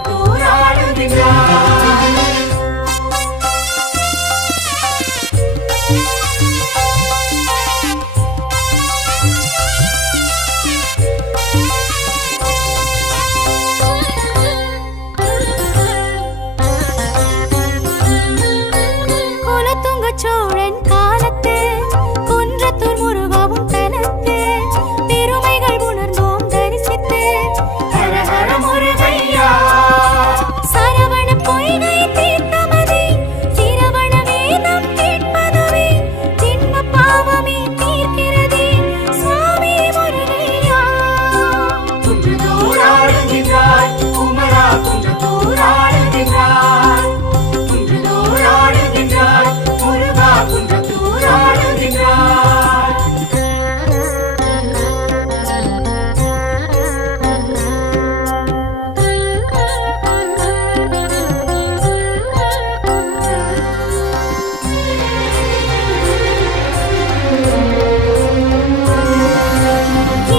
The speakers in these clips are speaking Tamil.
குன்றத்தூர் ஆடுகின்றாய். சோழன் காலத்து குன்றத்தூர் முருகாவும் தனத்து பெருமைகள் உணர்ந்தோம் தரிசித்து ஹர ஹர முருகையா. சரவண பொய்கை தீர்த்தமதி சிரவண வேதம் கேட்பதுவே ஜென்ம பாவமே தீர்க்கிறதே சுவாமி முருகையா. குன்றத்தூர் ஆடுகின்றாய் குமரா குன்றத்தூர் ஆடுகின்றாய். குன்றத்தூர் ஆடுகின்றாய் முருகா குன்றத்தூர் ஆடுகின்றாய்.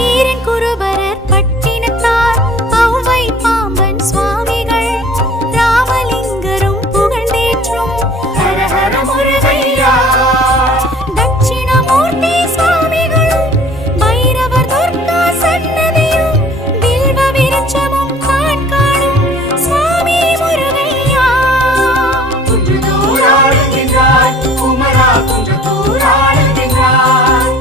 ஈரன் குருபரர் பட்டினத்தார் ஔவை பாம்பன் சுவாமிகள் ராமலிங்கரும் புகழ்ந்தேற்றும் ஹர ஹர முருகையா. தட்சிணமூர்த்தி சுவாமிகளும் பைரவர் துர்கா சன்னதியும் வில்வ விருட்சமும் தான் காணும் சுவாமி முருகையா. குன்றத்தூர் ஆடுகின்றாய் குமரா குன்றத்தூர் ஆடுகின்றாய்.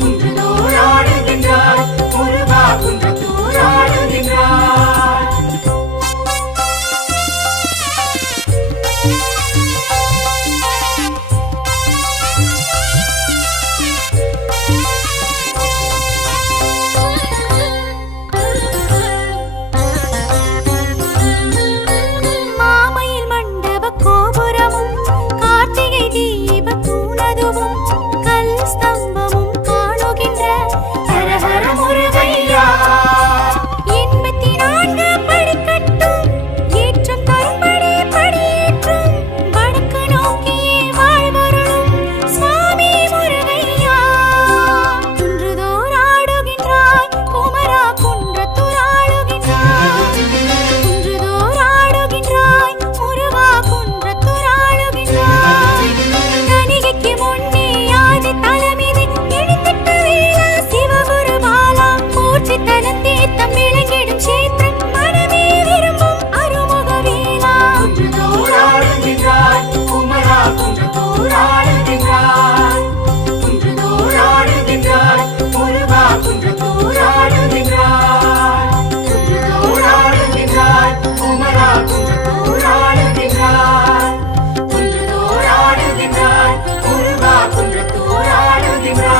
குன்றத்தூர் ஆடுகின்றாய் முருகா குன்றத்தூர் ஆடுகின்றாய். மாமயில் மண்டப கோபுரமும் கார்த்திகை தீப தூணதுவும் கல் ஸ்தம்பமும் காணுகின்ற ஹர ஹர முருகையா. 84 படிக்கட்டும் ஏற்றம் தரும்படி படியேற்றும் வடக்கு நோக்கியே வாழ்வருளும் சுவாமி முருகையா. குன்றுதோர் ஆடுகின்றாய் குமரா குன்றத்தூர் ஆடுகின்றாய். குன்றுதோர் ஆடுகின்றாய் முருகா குன்றத்தூர் ஆடுகின்றாய். கணிகைக்கு முன்னே ஆதி தலமிதை எழுந்திட்ட வேளா சிவகுரு பாலா மூர்த்தி தனம் தீர்த்தம் விளங்கிடும் சேத்திரம் மனமே விரும்பும் அருமுக வேளா. குன்றத்தூர் ஆடுகின்றாய் குமரா குன்றத்தூர் ஆடுகின்றாய். குன்றத்தூர் ஆடுகின்றாய் முருகா குன்றத்தூர் ஆடுகின்றாய். குன்றத்தூர் ஆடுகின்றாய் குமரா குன்றத்தூர் ஆடுகின்றாய். குன்றத்தூர் ஆடுகின்றாய் முருகா குன்றத்தூர் ஆடுகின்றாய்.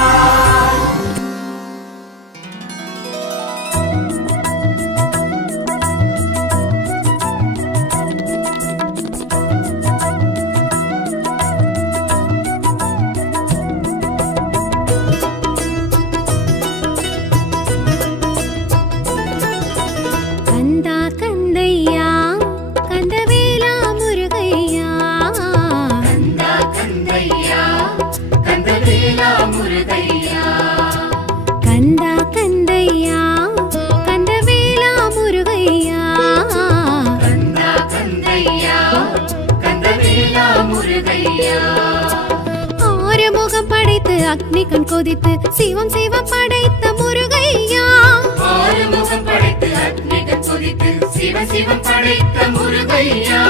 கந்தா கந்தையா கந்தவேலா முருகையா. கந்தா கந்தையா கந்தவேலா முருகையா. கந்தா கந்தையா கந்தவேலா முருகையா. கந்தா கந்தையா கந்தவேலா முருகையா. ஆறுமுகம் படைத்து அக்னி கண் கொதித்து சிவம் சிவம் படைத்த முருகையா. ஆறுமுகம் படைத்து அக்னிகள் கொதித்து சிவ சிவம் படைத்த முருகையா.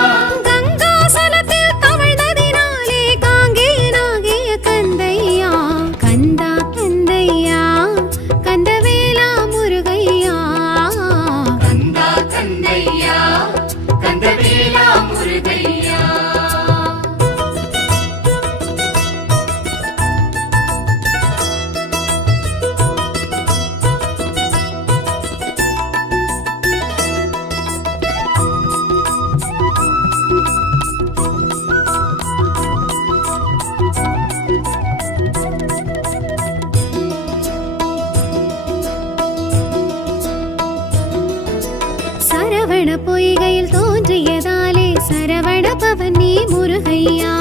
கங்காசலத்தில் தவழ்ந்ததினாலே காங்கேயனாகிய கந்தையா. கந்தா கந்தையா கந்தவேலா முருகையா. கந்தா கந்தையா கந்தவேலா முருகையா. சரவண பொய்கையில் தோன்றியதாலே சரவண பவன் நீ முருகையா.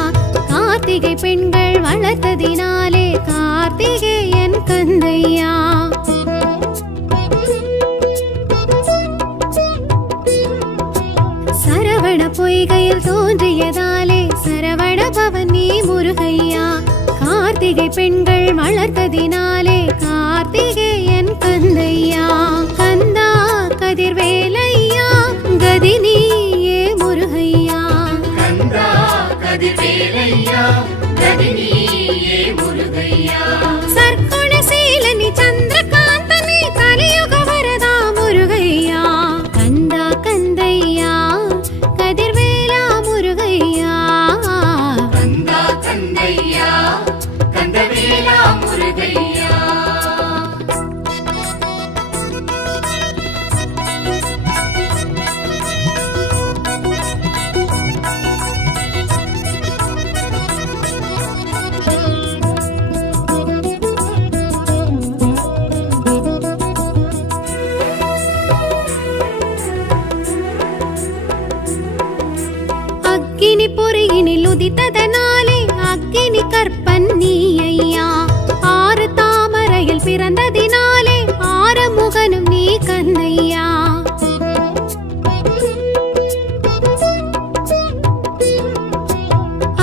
கார்த்திகை பெண்கள் வளர்த்ததினாலே கார்த்திகேயன் கந்தையா. பவனி முருகையா கார்த்திகை பெண்கள் வளர்த்ததினாலே கார்த்திகேயன் கந்தையா கந்தா கதிர்வேலையா கதி நீயே முருகையா கந்தா கதிர்வேலையா கதி நீயே முருகையா சர்க்குணசீலனி சந்திரகாந்தனி கலியுக வரதா முருகையா கந்தா கந்தையா கதிர்வேலா முருகையா கந்தா கந்தையா கந்தவேலா முருகையா அக்கினி பொறியினில் உதித்ததனாலே அக்கினி கற்பன் நீ ஐயா ஆறு தாமரையில் பிறந்ததினாலே ஆறுமுகனும் நீ கந்தையா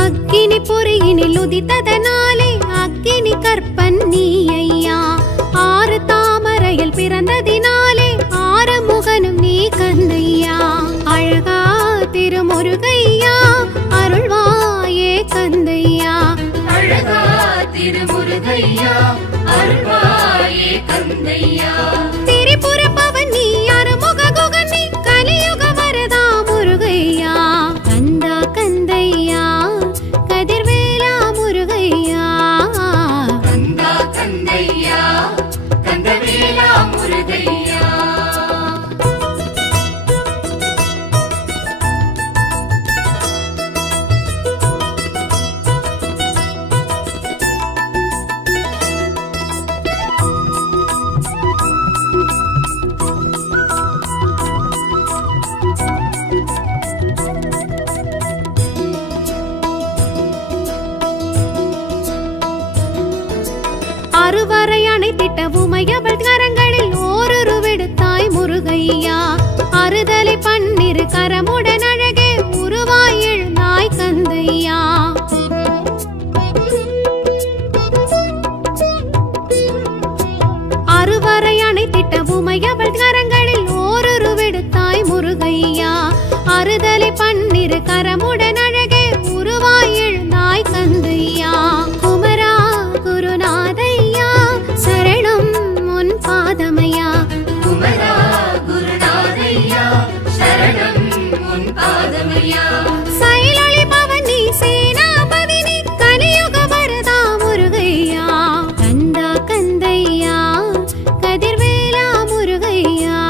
அக்கினி பொறியினில் உதித்ததனாலே அக்கினி கற்பன் நீ ஐயா ஆறு தாமரையில் பிறந்ததினாலே ஆறுமுகனும் நீ கந்தையா அழகா திருமுருகையா அருள்வாயே கந்தையா அழகா திருமுருகையா அருள்வாயே கந்தையா திரிபுர பவனி அருமுக குகனி கலியுக வரதா முருகையா கந்தா கந்தையா கதிர்வேலா முருகையா கந்தா கந்தையா கந்தவேலா முருகையா அறுவரை அணைத்திட்ட உமையவள் கரங்களில் ஓரொரு விடுத்தாய் முருகையா அறுதலை பன்னிரு கரமுடன் அழகே உருவாய் எழுந்தாய் கந்தையா அறுவரை அணைத்திட்ட உமையவள் கரங்களில் ஓரொரு விடுத்தாய் முருகையா அறுதலை பன்னிரு கரமுடன் அழகே உருவாய் எழுந்தாய் கந்தையா குமரா குருநாதையா சரணம் உன் பாதமையா குமரா குருநாதையா சரணம் உன் பாதமையா சைலொளி பவனி சேனாபதினி கலியுக வரதா முருகையா கந்தா கந்தையா கதிர்வேலா முருகையா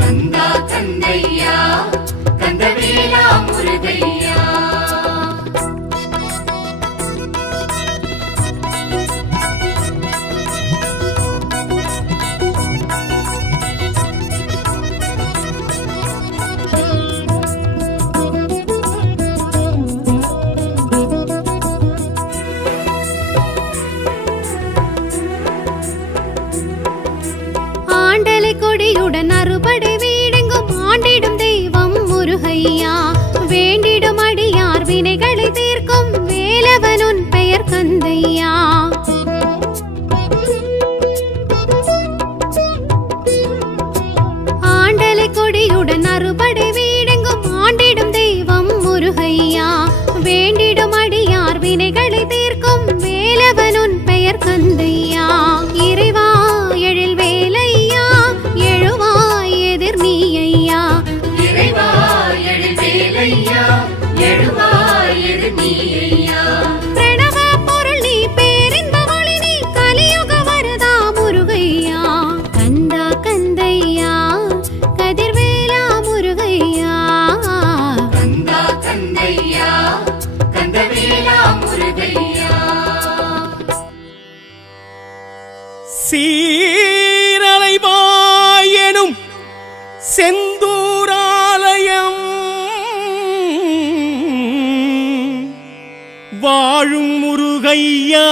கந்தா கந்தையா கந்தவேலா முருகையா ஆண்டலை கொடியுடன் அறுபடை வீடெங்கும் ஆண்டிடும் தெய்வம் முருகையா வேண்டிடும் அடியார் வினைகளை தீர்க்கும் வேலவனுன் பெயர் கந்தையா ஆண்டலை கொடியுடன் அறுபடை வீடெங்கும் ஆண்டிடும் தெய்வம் முருகையா வேண்டிடும் அடியார் வினைகளை தீர்க்கும் வேலவனுன் பெயர் கந்தையா இறைவா எழில் வேலையா எழுவாய் எதிர் நீ ஐயா இறைவா எழுவேலையா எழுவாய் எது நீ ஐயா பிரணவ பொருள் நீ பேரின்ப ஒளி நீ கலியுக வரதா முருகையா கந்தா கந்தையா கதிர்வேலா முருகையா கந்தா கந்தையா கந்தவேலா முருகையா சீரலைவாயெனும் செந்தூராலயம் வாழும் முருகையா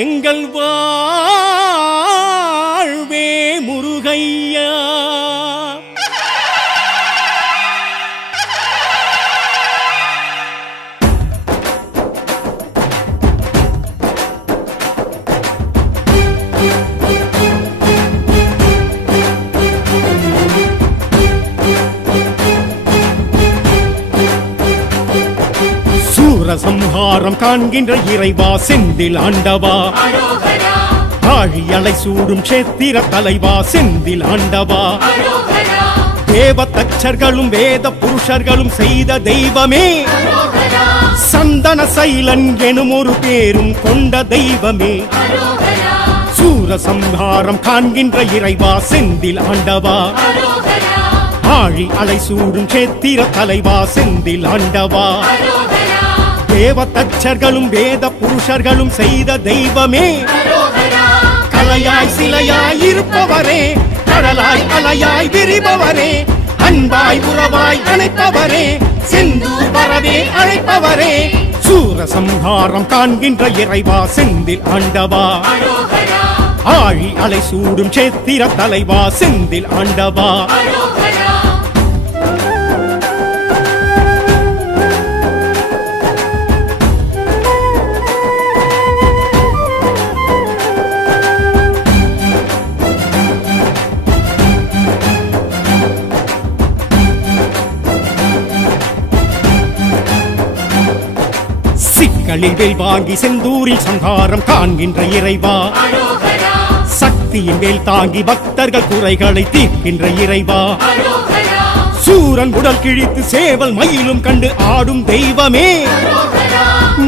எங்கள் வாழ்வே முருகையா காண்கின்ற இறைவா செந்தில் ஆண்டவா அரோகரா ஆழி அலை சூடும் சேத்திர தலைவா செந்தில் ஆண்டவா அரோகரா தேவ தச்சர்களும் வேத புருஷர்களும் செய்த தெய்வமே அரோகரா சந்தன சைலன் எனும் ஒரு பேரும் கொண்ட தெய்வமே அரோகரா சூரசம்ஹாரம் காண்கின்ற இறைவா செந்தில் ஆண்டவா அரோகரா ஆழி அலை சூடும் சேத்திர தலைவா செந்தில் ஆண்டவா அரோகரா தேவ தச்சர்களும் வேத புருஷர்களும் செய்த தெய்வமே அரோகரா கலையாய் சிலையாய் இருப்பவரே கடலாய் அலையாய் விரிபவரே அன்பாய் உறவாய் அணைப்பவரே செந்தூர் வரவே அழைப்பவரே சூரசம்ஹாரம் காண்கின்ற இறைவா செந்தில் ஆண்டவா அரோகரா ஆழி அலை சூடும் சேத்திர தலைவா செந்தில் ஆண்டவா அரோகரா சிக்கலில் வேல் வாங்கி செந்தூரில் சங்காரம் காண்கின்ற இறைவா அரோகரா சக்தியின் வேல் தாங்கி பக்தர்கள் குறைகளை தீர்க்கின்ற இறைவா அரோகரா சூரன் உடல் கிழித்து சேவல் மயிலும் கண்டு ஆடும் தெய்வமே அரோகரா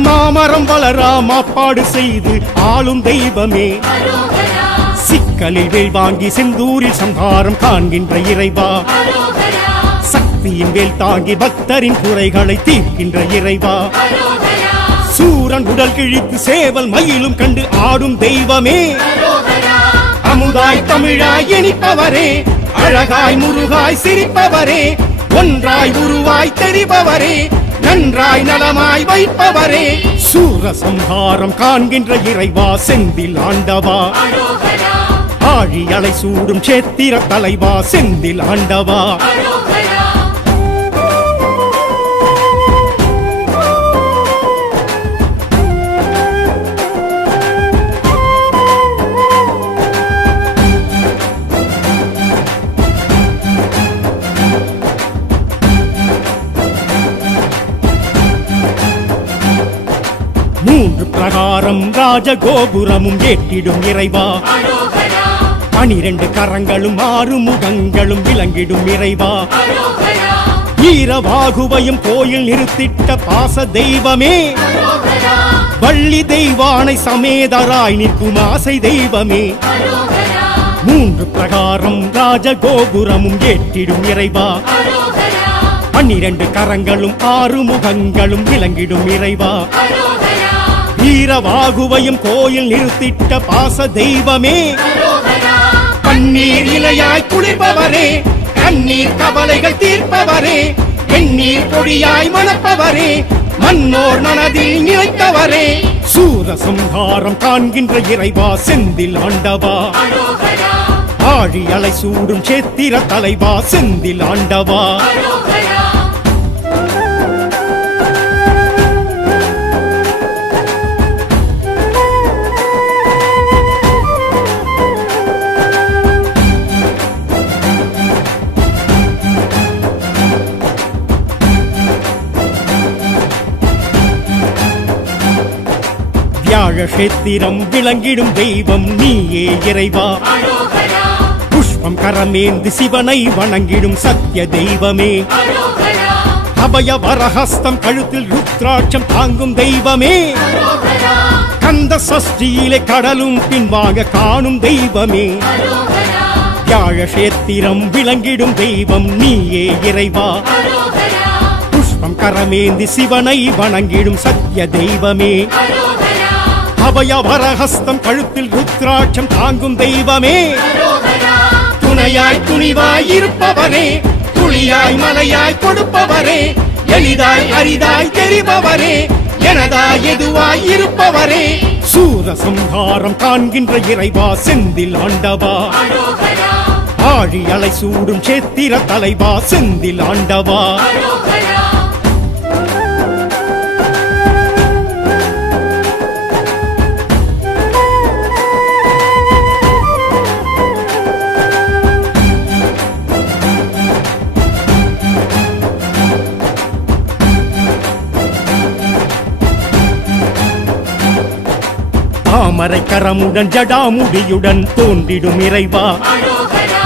மாமரம் வளரா மாப்பாடு செய்து ஆளும் தெய்வமே அரோகரா சிக்கலில் வேல் வாங்கி செந்தூரில் சங்காரம் காண்கின்ற இறைவா அரோகரா சக்தியின் வேல் தாங்கி பக்தரின் குறைகளை தீர்க்கின்ற இறைவா அரோகரா சூரன் உடல் கிழித்து சேவல் மயிலும் கண்டு ஆடும் தெய்வமே அரோகரா அமுதாய் தமிழாய் இனிப்பவரே அழகாய் முருகாய் சிரிப்பவரே ஒன்றாய் உருவாய் தெரிபவரே நன்றாய் நலமாய் வைப்பவரே சூரசம்ஹாரம் காண்கின்ற இறைவா செந்தில் ஆண்டவா அரோகரா ஆழி அலை சூடும் சேத்திர தலைவா செந்தில் ஆண்டவா அரோகரா மூன்று பிரகாரம் ராஜகோபுரமும் ஏற்றிடும் இறைவா அரோகரா 12 கரங்களும் 6 முகங்களும் விளங்கிடும் இறைவா அரோகரா ஈரவாகுவையும் கோயில் நிறுத்திட்ட பாச தெய்வமே அரோகரா வள்ளி தெய்வானை சமேதராய் நிற்கும் ஆசை தெய்வமே அரோகரா மூன்று பிரகாரம் ராஜகோபுரமும் ஏற்றிடும் இறைவா அரோகரா 12 கரங்களும் 6 முகங்களும் விளங்கிடும் இறைவா அரோகரா ஈரவாகுவையும் கோயில் நிறுத்திட்ட பாச தெய்வமே அரோகரா பன்னீர் இலையாய் குளிர்பவரே கண்ணீர் கவலைகள் தீர்ப்பவரே வெந்நீர் பொடியாய் மணப்பவரே மன்னோர் மனதில் நினைத்தவரே சூரசம்ஹாரம் காண்கின்ற இறைவா செந்தில் ஆண்டவா அரோகரா ஆழி அலை சூடும் சேத்திர தலைவா செந்தில் ஆண்டவா அரோகரா வியாழ கஷேத்திரம் விளங்கிடும் தெய்வம் நீயே இறைவா அரோகரா புஷ்பம் கரமேந்து சிவனை வணங்கிடும் சத்திய தெய்வமே அரோகரா அபய வரஹஸ்தம் கழுத்தில் ருத்ராட்சம் தாங்கும் தெய்வமே அரோகரா கந்த சஷ்டியிலே கடலும் பின்வாங்க காணும் தெய்வமே அரோகரா வியாழ கஷேத்திரம் விளங்கிடும் தெய்வம் நீயே இறைவா அரோகரா புஷ்பம் கரமேந்தி சிவனை வணங்கிடும் சத்திய தெய்வமே அரோகரா அபய வரஹஸ்தம் கழுத்தில் ருத்ராட்சம் தாங்கும் தெய்வமே அரோகரா துணையாய் துணிவாய் இருப்பவரே துளியாய் மலையாய் கொடுப்பவரே எளிதாய் அரிதாய் தெரிபவரே எனதாய் எதுவாய் இருப்பவரே சூரசம்ஹாரம் காண்கின்ற இறைவா செந்தில் ஆண்டவா அரோகரா ஆழி அலை சூடும் சேத்திர தலைவா செந்தில் ஆண்டவா அரோகரா கரமுடன் ஜடாமுடியுடன் தோன்றிடும் இறைவா அரோகரா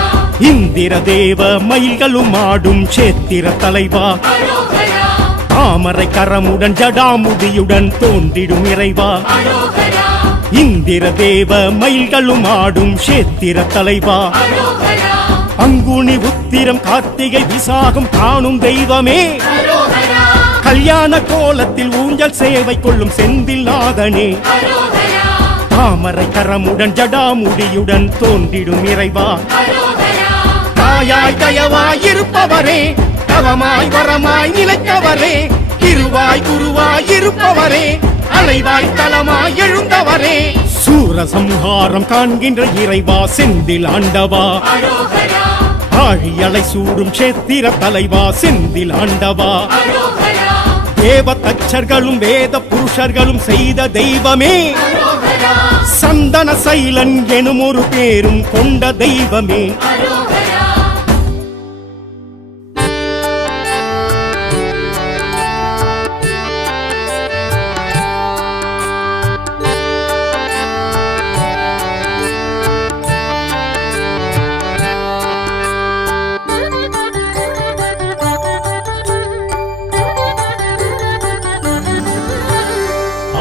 இந்திர தேவ மயில்களும் ஆடும் சேத்திர தலைவா அரோகரா தாமரை கரமுடன் ஜடாமுடியுடன் தோன்றிடும் இறைவா அரோகரா இந்திர தேவ மயில்களும் ஆடும் சேத்திர தலைவா அரோகரா அங்குனி உத்திரம் கார்த்திகை விசாகம் காணும் தெய்வமே அரோகரா கல்யாண கோலத்தில் ஊஞ்சல் சேவை கொள்ளும் செந்தில் நாதனே அரோகரா தாமரை கரமுடன் ஜடாமுடியுடன் தோன்றிடும் இறைவா அரோகரா தாயாய் தயவாய் இருப்பவரே தவமாய் வரமாய் நிலைத்தவரே திருவாய் குருவாய் இருப்பவரே அலைவாய் தலமாய் எழுந்தவரே சூரசம்ஹாரம் காண்கின்ற இறைவா செந்தில் ஆண்டவா அரோகரா ஆழியலை சூடும் சேத்திர தலைவா செந்தில் ஆண்டவா அரோகரா தேவ தச்சர்களும் வேத புருஷர்களும் செய்த தெய்வமே அரோகரா சந்தன சைலன் எனும் ஒரு பேரும் கொண்ட தெய்வமே அரோகரா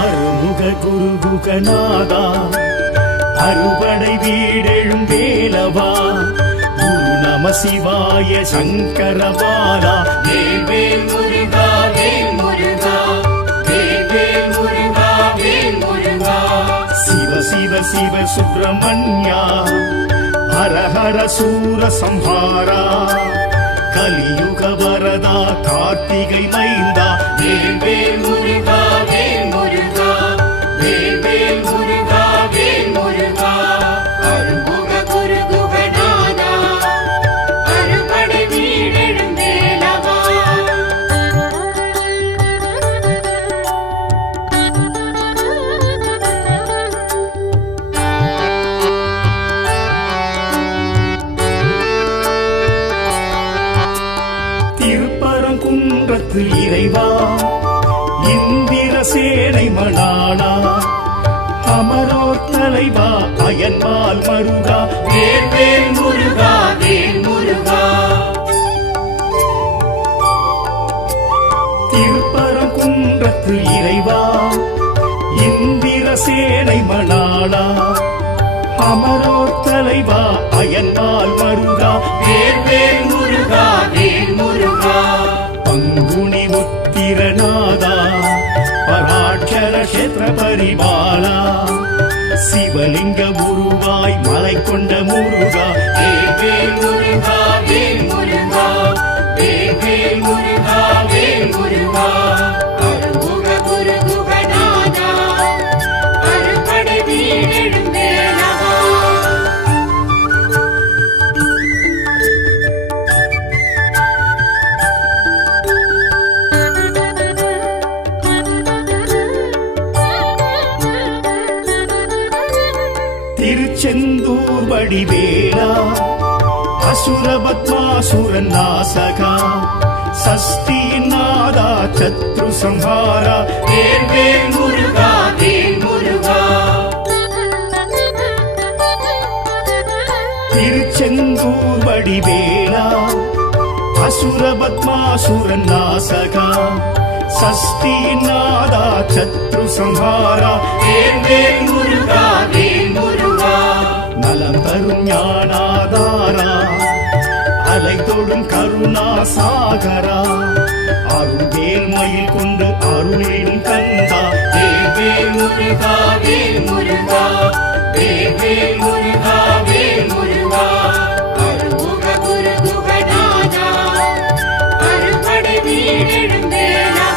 அருமுக குருகுகநாதா அறுபடை வீடெழும் வேலவா குரு நம சிவாய சங்கரபாலா வேல் முருகா வேல் முருகா வேல் முருகா வேல் முருகா சிவ சிவ சிவ சுப்பிரமணியா ஹர ஹர சூர சம்ஹாரா கலியுக வரதா கார்த்திகை மைந்தா வேல் முருகா வேல் முருகா வேல் முருகா வேல் முருகா அருமுக குருகுகநாதா அறுபடை வீடெழும் வேலவா திருப்பரங்குன்றத்து இறைவா இந்திர சேனை மணாளா அமரோர் தலைவா அயன்பால் மருகா வேல் முருகா வேல் முருகா திருப்பரங்குன்றத்து இறைவா இந்திர சேனை மணாளா அமரோர் தலைவா அயன்பால் மருகா வேல் முருகா வேல் முருகா பங்குனி உத்திரநாதா பராட்சர கஷேத்திர பரிபாலா சிவலிங்க உருவாய் மலை கொண்ட முருகா வேல் முருகா வேல் முருகா வேல் முருகா வேல் முருகா அருமுக குருகுகநாதா அறுபடை வீடெழும் வேலவா திருச்செந்தூர் வடிவேலா அசுரபத்மாசுரன் நாசகா சஷ்டியின் நாதா சத்ரு சம்ஹாரா வேல் முருகா வேல் முருகா திருச்செந்தூர் வடிவேலா அசுரபத்மாசுரன் நாசகா சஷ்டியின் நாதா சத்ரு சம்ஹாரா வேல் முருகா வேல் முருகா நலம் தரும் ஞானாதாரா அலை தொடும் கருணா சாகரா அருள்வேல் மயில் கொண்டு அருளிடும் கந்தா வேல் முருகா வேல் முருகா வேல் முருகா வேல் முருகா அருமுக குருகுகநாதா அறுபடை வீடெழும் வேலவா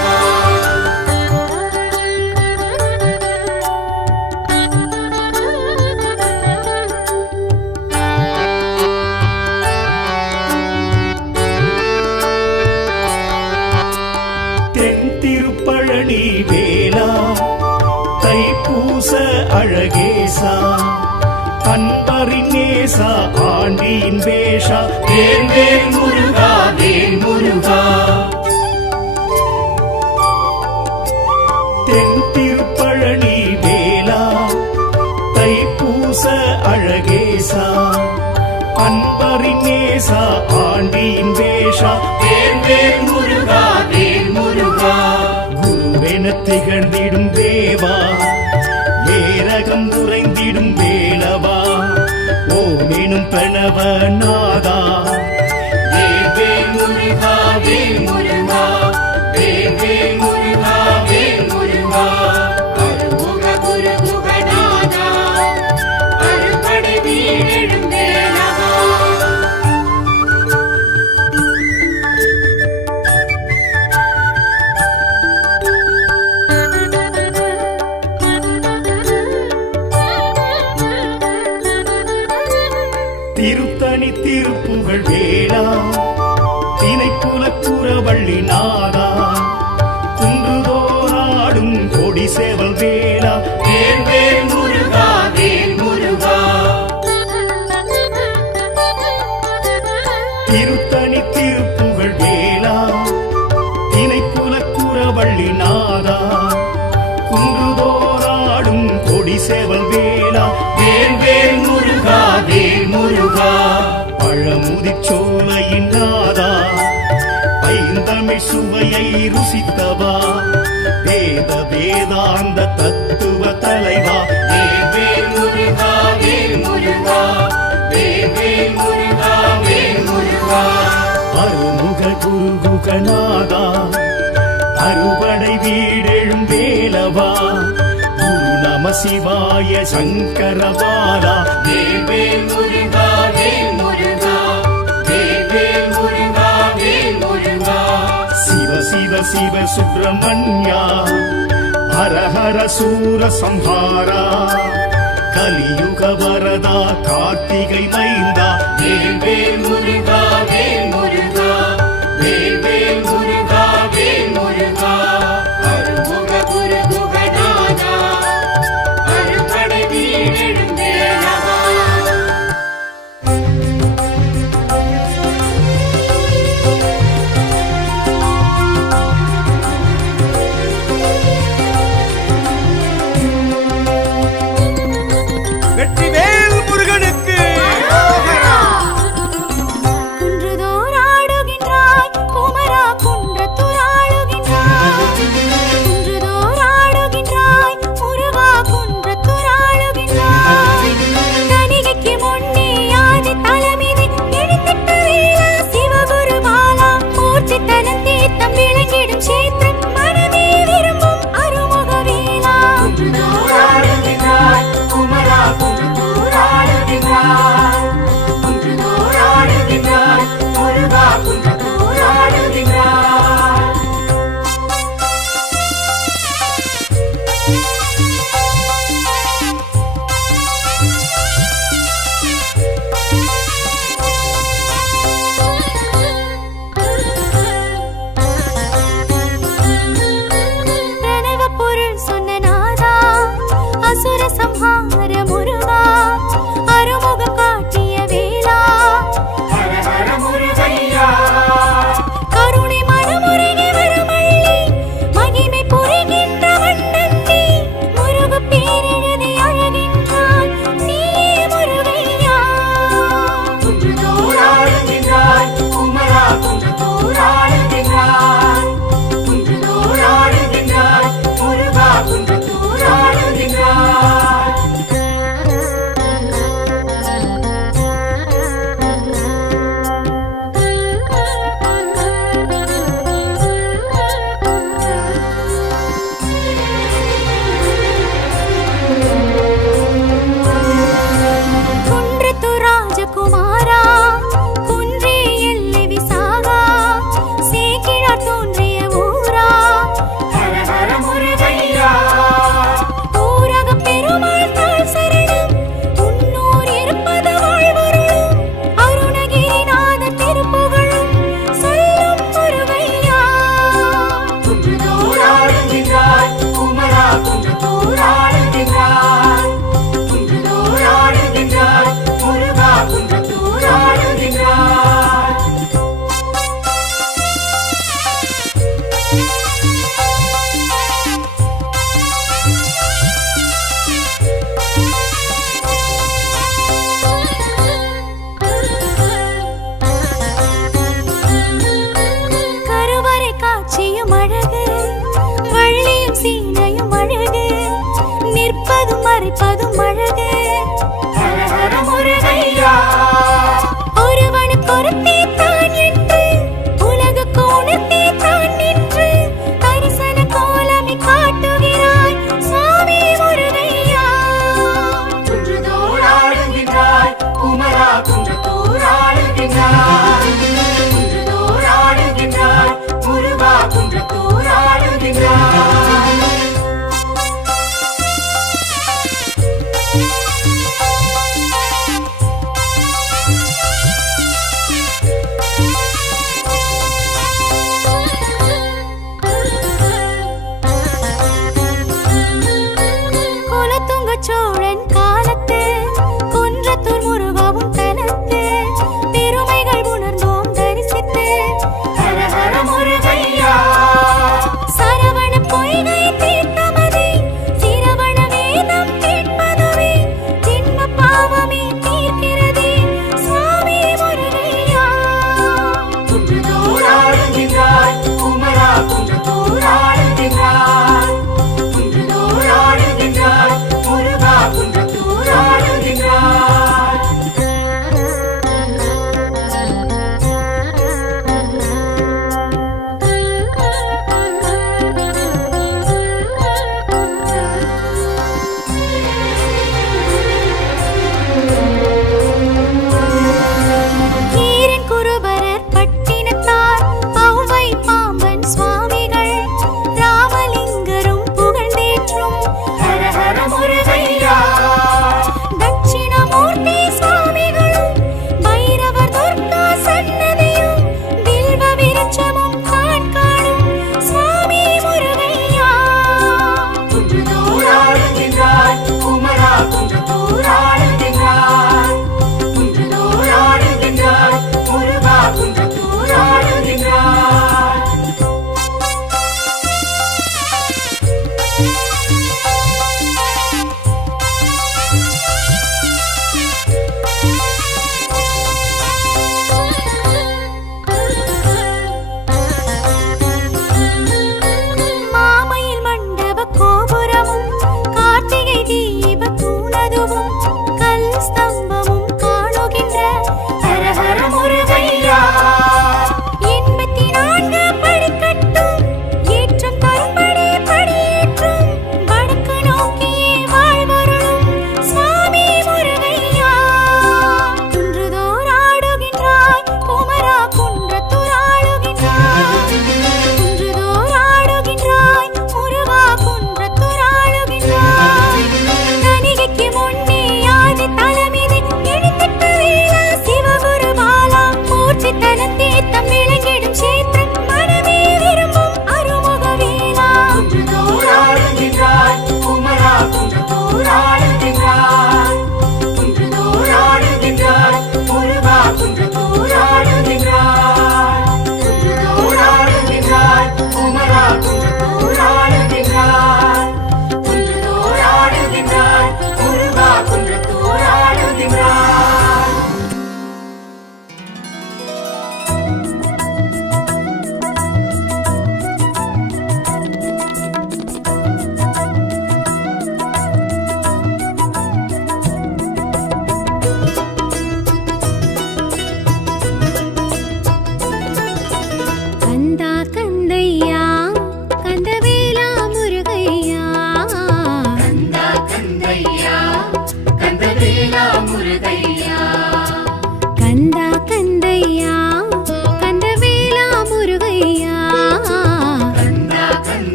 தென் திருப்பழனி வேலா தைப்பூச அழகேசா அன்பரின் நேசா ஆண்டியின் வேஷா வேல் முருகா வேல் முருகா தென் திருப்பழனி வேலா தை நேசா அன்பரின் நேசா ஆண்டியின் வேஷா வேல் வேல் முருகா வேல் முருகா குருவென திகழ்ந்திடும் தேவா ஏரகம் உறைந்திடும் வேலவா ஓமெனும் பிரணவ நாதா வேல் வேல் முருகா வேல் முருகா வேல் வேல் முருகா வேல் முருகா அருமுக குரு குகநாதா அறுபடை வீழெழும் வேலவா திருத்தணி திருப்புகழ் வேளா தினைக்குல குறவள்ளி நாதா குன்றுதோராடும் கொடி சேவல் வேளா வேல் வேல் முருகா வேல் முருகா திருத்தணி திருப்புகழ் வேளா தினைக்குல குறவள்ளி நாதா குன்றுதோராடும் கொடி சேவல் வேளா வேல் வேல் முருகா வேல் முருகா பழமுதிர் சோலையின் நாதா ஐந்தமிழ் சுவையை ருசித்தவா வேத வேதாந்த தத்துவ தலைவா வேல் வேல் முருகா வேல் முருகா வேல் வேல் முருகா வேல் முருகா அருமுக குருகுகநாதா அறுபடை வீடெழும் வேலவா குரு நம சிவாய சங்கரபாலா வேல் வேல் முருகா வேல் முருகா வேல் வேல் முருகா வேல் முருகா சிவ சிவ சிவ சுப்பிரமணியா ஹர ஹர சூர சம்ஹாரா கலியுக வரதா கார்த்திகை மைந்தா வேல் வேல் முருகா வேல் முருகா வேல் வேல் முருகா வேல் முருகா அருமுக குரு குகநாதா அறுபடை வீழெழும் வேலவா வெற்றிவேல் முருகனுக்கு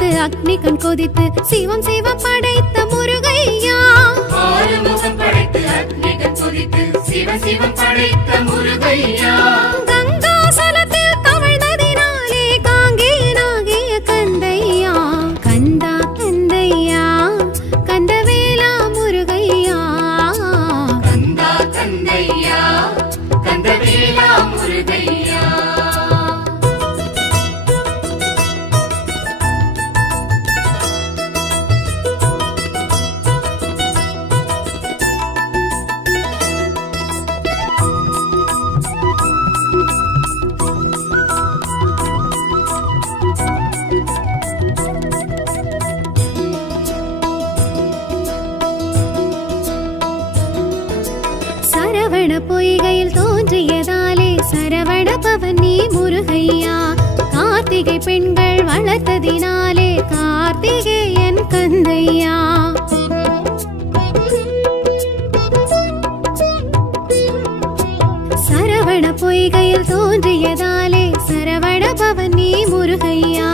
படைத்து அக்னி கண் கொதித்து சிவம் சிவம் படைத்த முருகையா ஆறுமுகம் படைத்து அக்னிகள் கொதித்து சிவ சிவம் படைத்த முருகையா கங்காசலத்தில் தவழ்ந்ததினாலே காங்கேயனாகிய கந்தையா கந்தா கந்தையா கந்தவேலா முருகையா கந்தா கந்தையா கந்தவேலா முருகையா சரவண பொய்கையில் தோன்றியதாலே சரவண பவனி முருகையா கார்த்திகை பெண்கள் வளர்த்ததினாலே கார்த்திகேயன் கந்தையா சரவண பொய்கையில் தோன்றியதாலே சரவண பவனி முருகையா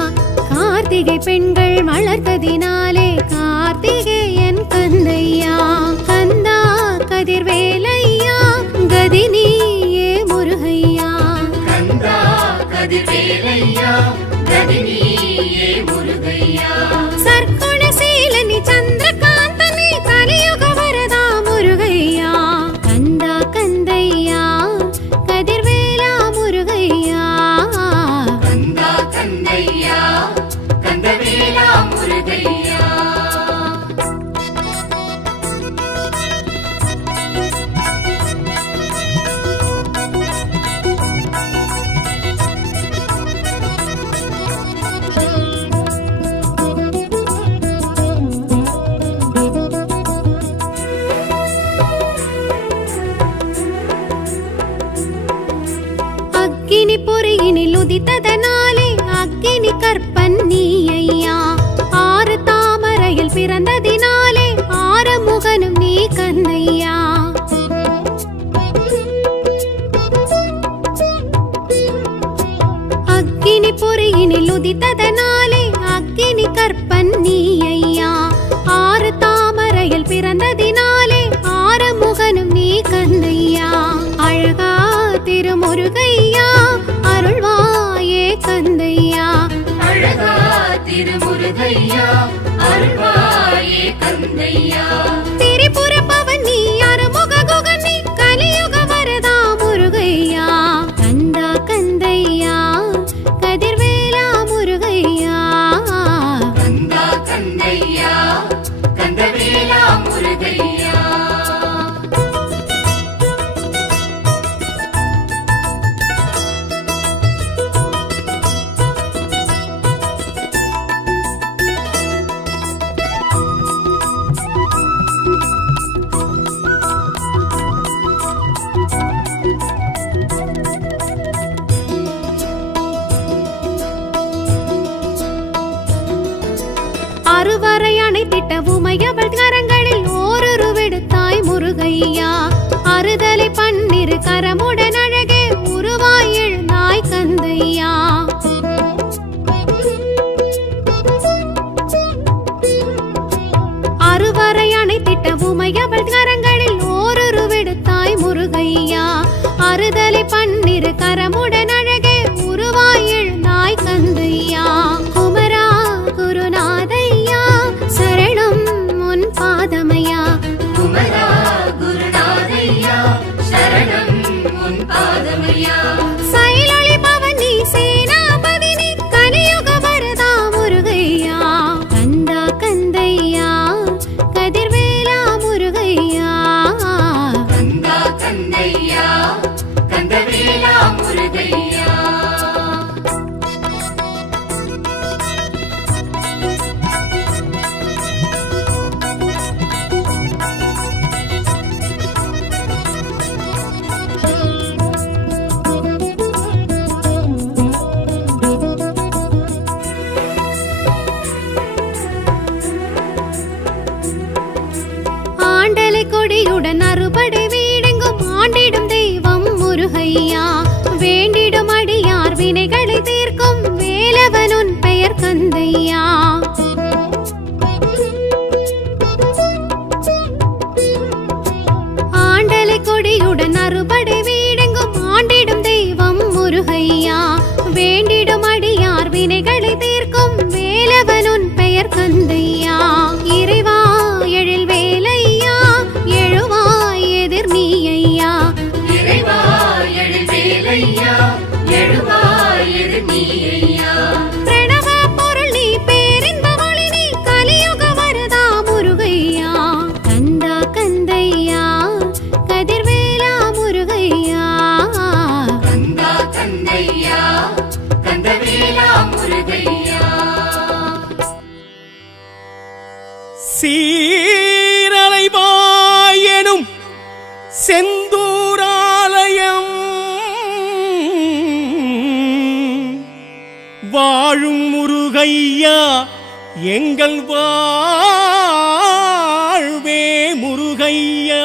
கார்த்திகை பெண்கள் வளர்த்ததினாலே கார்த்திகேயன் கந்தையா கந்தா கதிர்வேலையா கதினியே முருகையா கந்தா கதிர்வேலையா கதினியே முருகையா சர்க்குணசீலனி சந்திரகாந்தனி கலியுக வரதா முருகையா கந்தா கந்தையா கதிர்வேலா முருகையா கந்தா கந்தையா கந்தவேலா முருகையா அக்கினி பொறியினில் உதித்ததனாலே அக்கினி கற்பன் நீ ஐயா ஆறு தாமரையில் பிறந்ததினாலே ஆறுமுகனும் நீ கந்தையா அக்கினி பொறியினில் உதித்ததனாலே அக்கினி கற்பன் நீ ஐயா ஆறு தாமரையில் பிறந்ததினாலே ஆறுமுகனும் நீ கந்தையா அழகா திருமுருகையா அருள்வாயே கந்தையா அழகா திருமுருகையா அருள்வாயே கந்தையா திரிபுர பவனி அருமுக குகனி கலியுக வரதா முருகையா கந்தா கந்தையா கதிர்வேலா முருகையா கந்தா கந்தையா கந்தவேலா முருகையா அறுவரை அணைத்திட்ட உமையவள் கரங்களில் ஓரொரு விடுத்தாய் முருகையா அறுதலை பன்னிரு கரமுடன் அழகே உருவாய் எழுந்தாய் கந்தையா அறுவரை அணைத்திட்ட உமையவள் கரங்களில் ஓரொரு விடுத்தாய் முருகையா அறுதலை பன்னிரு கரமுடன் அழகே உருவாய் எழுந்தாய் கந்தையா குமரா குருநாதையா சரணம் உன் பாதமையா குமரா குருநாதையா சரணம் உன் பாதமையா சைலொளி பவனி சேனாபதினி கலியுக வரதா முருகையா கந்தா கந்தையா கதிர்வேலா முருகையா கந்தா கந்தையா கந்தவேலா முருகையா ஆண்டலை கொடியுடன் அறுபடை வீடெங்கும் ஆண்டிடும் தெய்வம் முருகையா வேண்டிடும் அடியார் வினைகளை தீர்க்கும் வேலவனுன் பெயர் கந்தையா சீரலைவாயெனும் செந்தூராலயம் வாழும் முருகையா எங்கள் வாழ்வே முருகையா.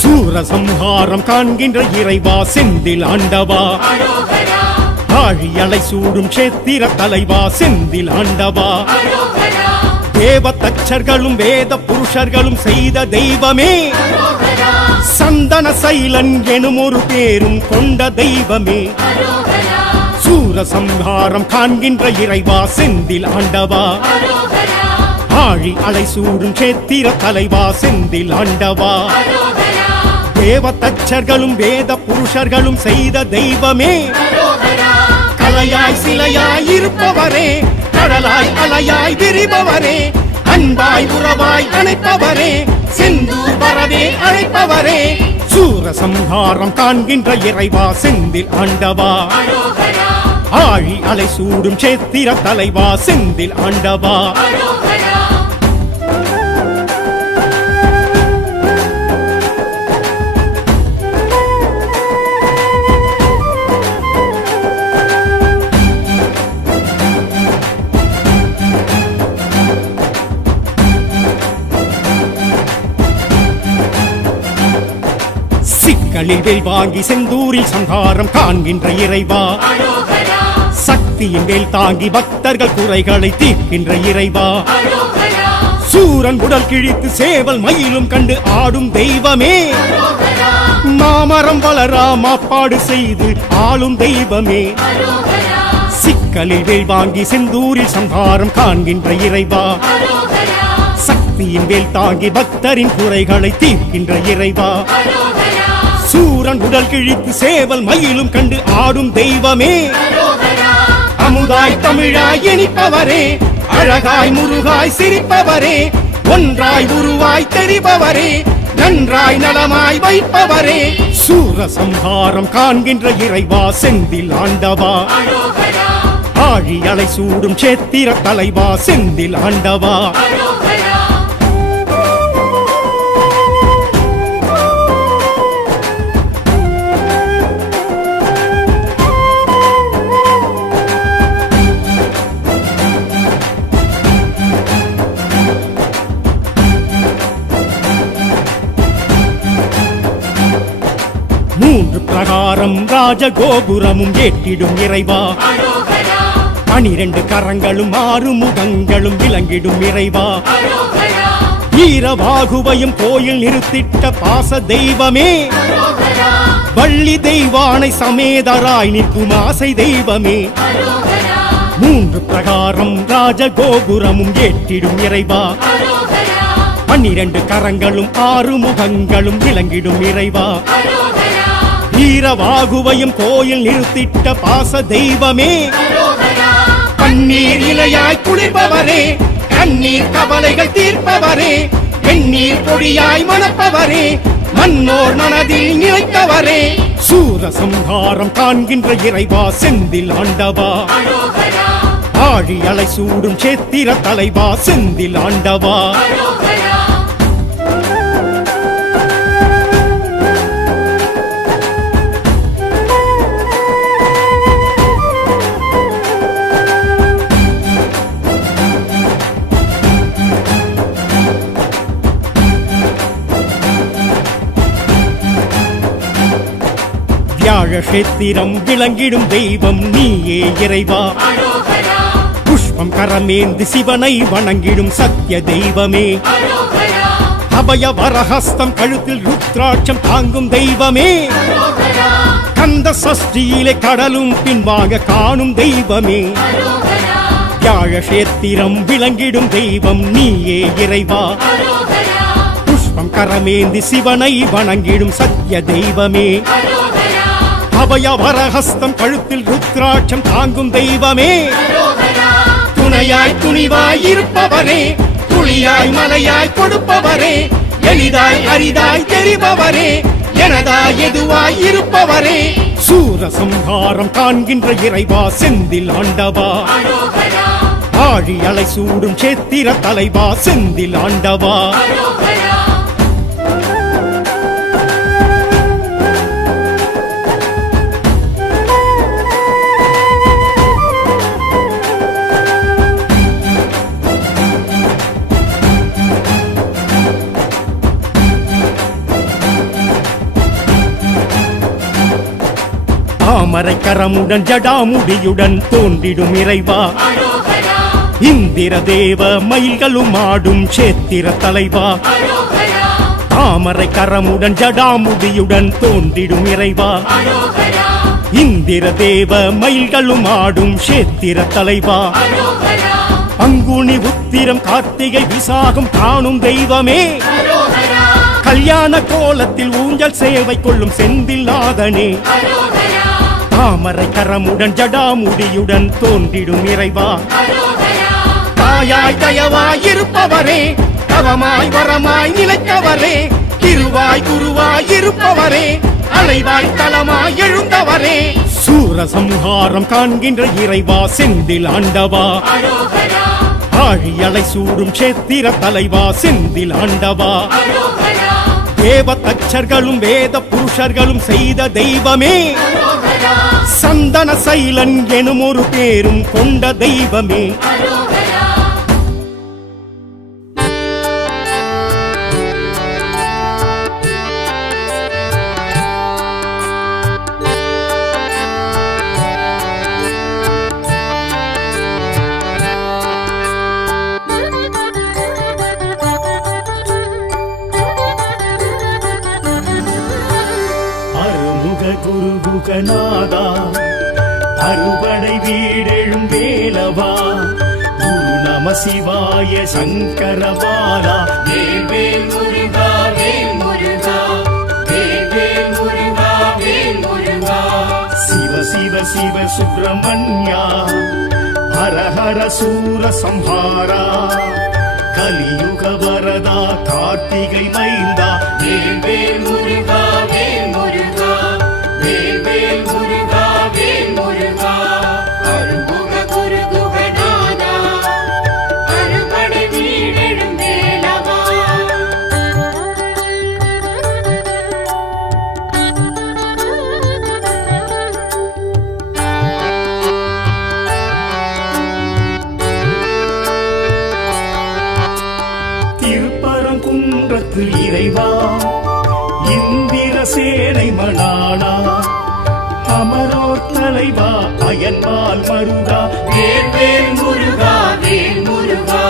சூரசம்ஹாரம் காண்கின்ற இறைவா செந்தில் ஆண்டவா, அரோகரா ஆழியலை சூடும் க்ஷேத்திர தலைவா செந்தில் ஆண்டவா, அரோகரா தேவ தச்சர்களும் வேத புருஷர்களும் செய்த தெய்வமே, அரோகரா சந்தன சைலன் எனும் ஒரு பேரும் கொண்ட தெய்வமே, அரோகரா சூரசம்ஹாரம் காண்கின்ற இறைவா செந்தில் ஆண்டவா, அரோகரா ஆழி அலை சூடும் க்ஷேத்திர தலைவா செந்தில் ஆண்டவா, அரோகரா தேவ தச்சர்களும் வேத புருஷர்களும் செய்த தெய்வமே, அரோகரா கலையாய் சிலையாய் இருப்பவரே, கடலாய் அலையாய் விரிபவரே, அன்பாய் உறவாய் அணைப்பவரே, செந்தூர் வரவே அழைப்பவரே, சூரசம்ஹாரம் காண்கின்ற இறைவா செந்தில் ஆண்டவா, அரோகரா ஆழி அலை சூடும் க்ஷேத்திர தலைவா செந்தில் ஆண்டவா. அரோகரா சிக்கலில் வேல் வாங்கி செந்தூரில் சங்காரம் காண்கின்ற இறைவா, அரோகரா சக்தியின் வேல் தாங்கி பக்தர்கள் குறைகளை தீர்க்கின்ற இறைவா, அரோகரா சூரன் உடல் கிழித்து சேவல் மயிலும் கண்டு ஆடும் தெய்வமே, அரோகரா மாமரம் வளரா மாப்பாடு செய்து ஆளும் தெய்வமே, அரோகரா சிக்கலில் வேல் வாங்கி செந்தூரில் சங்காரம் காண்கின்ற இறைவா, அரோகரா சக்தியின் வேல் தாங்கி பக்தரின் குறைகளை தீர்க்கின்ற இறைவா, அரோகரா சூரன் உடல் கிழித்து சேவல் மயிலும் கண்டு ஆடும் தெய்வமே, அரோகரா அமுதாய் தமிழாய் இனிப்பவரே, அழகாய் முருகாய் சிரிப்பவரே, ஒன்றாய் உருவாய் தெரிபவரே, நன்றாய் நலமாய் வைப்பவரே, சூரசம்ஹாரம் காண்கின்ற இறைவா செந்தில் ஆண்டவா, அரோகரா ஆழி அலை சூடும் க்ஷேத்திர தலைவா செந்தில் ஆண்டவா. அரோகரா மூன்று பிரகாரம் ராஜகோபுரமும் ஏற்றிடும் இறைவா, அரோகரா 12 கரங்களும் 6 முகங்களும் விளங்கிடும் இறைவா, அரோகரா வீரவாகுவையும் கோயில் நிறுத்திட்ட பாச தெய்வமே, அரோகரா வள்ளி தெய்வானை சமேதராய் நிற்கும் ஆசை தெய்வமே, அரோகரா மூன்று பிரகாரம் ராஜகோபுரமும் ஏற்றிடும் இறைவா, அரோகரா 12 கரங்களும் 6 முகங்களும் விளங்கிடும் இறைவா, அரோகரா வீரவாகுவையும் கோயில் நிறுத்திட்ட பாச தெய்வமே, அரோகரா பன்னீர் இலையாய் குளிர்பவரே, கண்ணீர் கவலைகள் தீர்ப்பவரே, வெந்நீர் பொடியாய் மணப்பவரே, மன்னோர் மனதில் நிலைத்தவரே, சூரசம்ஹாரம் காண்கின்ற இறைவா செந்தில் ஆண்டவா, அரோகரா ஆழி அலை சூடும் க்ஷேத்திர தலைவா செந்தில் ஆண்டவா. அரோகரா வியாழ க்ஷேத்திரம் விளங்கிடும் தெய்வம் நீயே இறைவா, அரோகரா புஷ்பம் கரமேந்து சிவனை வணங்கிடும் சத்திய தெய்வமே, அரோகரா அபய வரஹஸ்தம் கழுத்தில் ருத்ராட்சம் தாங்கும் தெய்வமே, அரோகரா கந்த சஷ்டியிலே கடலும் பின்வாங்க காணும் தெய்வமே, அரோகரா வியாழ க்ஷேத்திரம் விளங்கிடும் தெய்வம் நீயே இறைவா, அரோகரா புஷ்பம் கரமேந்தி சிவனை வணங்கிடும் சத்திய தெய்வமே, அரோகரா அபயவரஹஸ்தம் கழுத்தில் ருத்ராட்சம் தாங்கும் தெய்வமே அரோகரா துணையாய் துணிவாய் இருப்பவரே துளியாய் மலையாய் கொடுப்பவரே எளிதாய் அரிதாய் தெரிபவரே எனதாய் எதுவாய் இருப்பவரே சூரசம்ஹாரம் காண்கின்ற இறைவா செந்தில் ஆண்டவா அரோகரா ஆழி அலை சூடும் சேத்திர தலைவா செந்தில் ஆண்டவா அரோகரா தாமரை கரமுடன் ஜடாமுடியுடன் தோன்றிடும் இறைவா அரோகரா இந்திர தேவ மயில்களும் ஆடும் சேத்திர தலைவா அரோகரா தாமரை கரமுடன் ஜடாமுடியுடன் தோன்றிடும் இறைவா அரோகரா இந்திர தேவ மயில்களும் ஆடும் சேத்திர தலைவா அரோகரா பங்குனி உத்திரம் கார்த்திகை விசாகம் காணும் தெய்வமே அரோகரா கல்யாண கோலத்தில் ஊஞ்சல் சேவை கொள்ளும் செந்தில் நாதனே அரோகரா தாமரை கரமுடன் ஜடாமுடியுடன் தோன்றிடும் இறைவா அரோகரா தாயாய் தயவாய் இருப்பவரே தவமாய் வரமாய் நிலைத்தவரே திருவாய் குருவாய் இருப்பவரே அலைவாய் தலமாய் எழுந்தவரே சூரசம்ஹாரம் காண்கின்ற இறைவா செந்தில் ஆண்டவா அரோகரா ஆழி அலை சூடும் சேத்திர தலைவா செந்தில் ஆண்டவா அரோகரா தேவ தச்சர்களும் வேத புருஷர்களும் செய்த தெய்வமே அரோகரா சந்தன சைலன் எனும் ஒரு பேரும் கொண்ட தெய்வமே அரோகரா அருமுக குருகுகநாதா அறுபடை வீடெழும் வேலவா குரு நம சிவாய சங்கரபாலா வேல் முருகா வேல் முருகா வேல் முருகா வேல் முருகா சிவ சிவ சிவ சுப்பிரமணியா ஹர ஹர சூர சம்ஹாரா கலியுக வரதா கார்த்திகை மைந்தா வேல் முருகா வேல் முருகா வேல் முருகா வேல் முருகா அருமுக குருகுகநாதா அறுபடை வீடெழும் வேலவா திருப்பரங்குன்றத்து இறைவா இந்திர சேனை மணாளா அமரோர் தலைவா அயன்பால் மருகா வேல் முருகா வேல் முருகா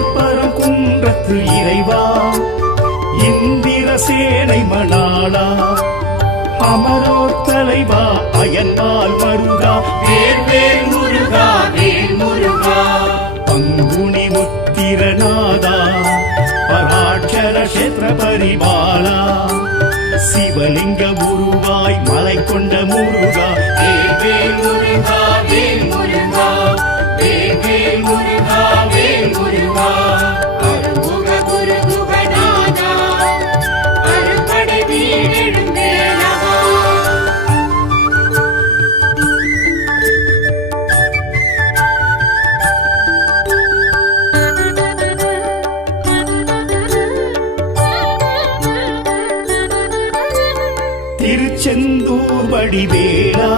திருப்பரங்குன்றத்து இறைவா இந்திர சேனை மணாளா அமரோர் தலைவா அயன்பால் மருகா வேல் முருகா வேல் முருகா பங்குனி உத்திரநாதா பராட்சர கஷேத்திர பரிபாலா சிவலிங்க உருவாய் மலை கொண்ட முருகா வேல் முருகா வேல் முருகா வேல் முருகா வேல் முருகா அருமுக குருகுகநாதா அறுபடை வீடெழும் வேலவா திருச்செந்தூர் வடிவேலா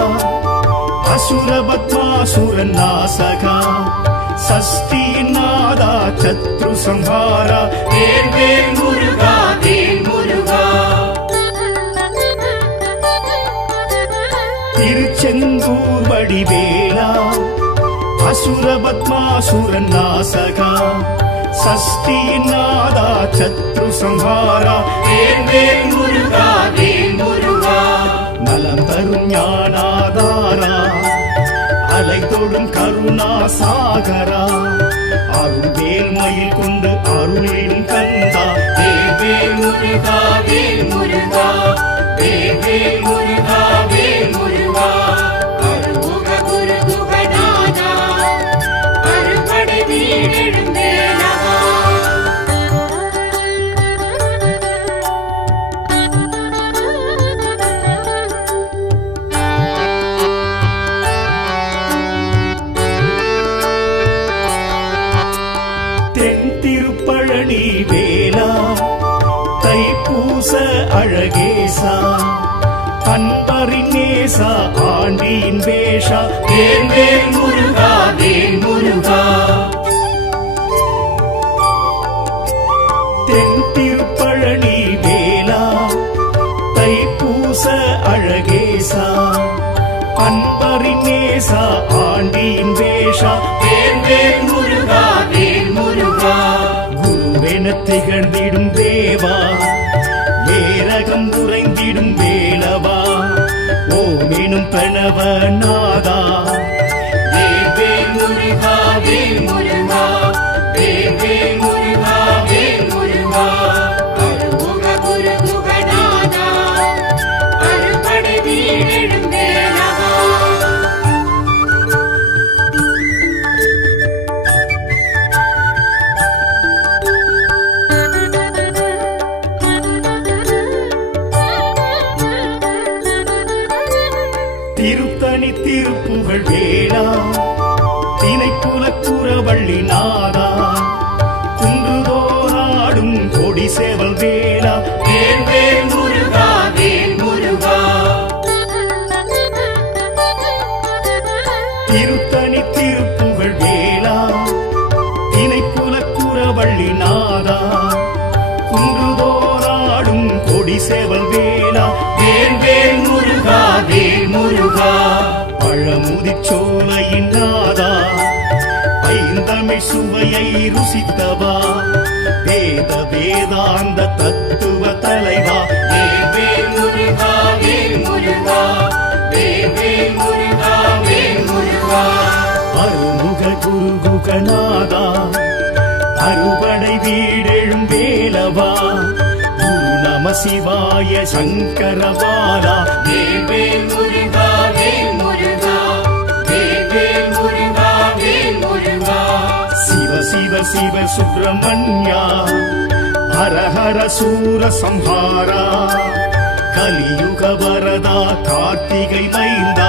அசுர பத்மாசுரன் நாசகா சஷ்டியின் நாதா சத்ரு சம்ஹாரா வேல் முருகா வேல் முருகா திருச்செந்தூர் வடிவேலா அசுர பத்மாசுரன் நாசகா சஷ்டியின் நாதா சத்ரு சம்ஹாரா வேல் முருகா வேல் முருகா நலம் தரும் ஞானாதாரா அலை தொடும் கருணா சாகரா அருள் வேல் மயில் கொண்டு அருளிடும் கந்தா வேல் முருகா வேல் வேல் முருகா வேல் முருகா வேல் முருகா அருமுக குரு குகநாதா அரும்படை வீடெழும் வேலவா தென் திருப்பழனி வேலா தைப்பூச அழகேசா அன்பரின் நேசா ஆண்டியின் வேஷா வேல் வேல் முருகா வேல் முருகா தென் திருப்பழனி வேலா தைப்பூச அழகேசா அன்பரின் நேசா ஆண்டியின் வேஷா வேல் வேல் முருகா வேல் முருகா குருவென திகழ்ந்திடும் தேவா ஏரகம் உறைந்திடும் வேலவா ஓமெனும் பிரணவ நாதா வேல் வேல் முருகா வேல் முருகா வேல் வேல் முருகா வேல் முருகா அருமுக குரு குகநாதா அரும்படை வீடெழும் வேலவா திருத்தணி திருப்புகழ் வேளா திணைக்குலக்குறவள்ளி நாதா குன்றுதோராடும் கொடி சேவல் வேளா வேல் வேல் முருகா வேல் முருகா திருத்தணி திருப்புகழ் வேளா திணைக்குலக்குறவள்ளி நாதா குன்றுதோராடும் கொடி சேவல் வேளா வேல் வேல் முருகா வேல் முருகா பழமுதிச்சோலையின் நாதா ஐந்தமிழ் சுவையை ருசித்தவா வேத வேதாந்த தத்துவ தலைவா வேல் வேல் முருகா வேல் முருகா வேல் வேல் முருகா வேல் முருகா அருமுக குருகுகநாதா அறுபடை வீடெழும் வேலவா குரு நம சிவாய சங்கரபாலா வேல் வேல் முருகா வேல் முருகா வேல் வேல் முருகா வேல் முருகா சிவ சிவ சிவ சுப்பிரமணியா ஹர ஹர சூர சம்ஹாரா கலியுக வரதா கார்த்திகை மைந்த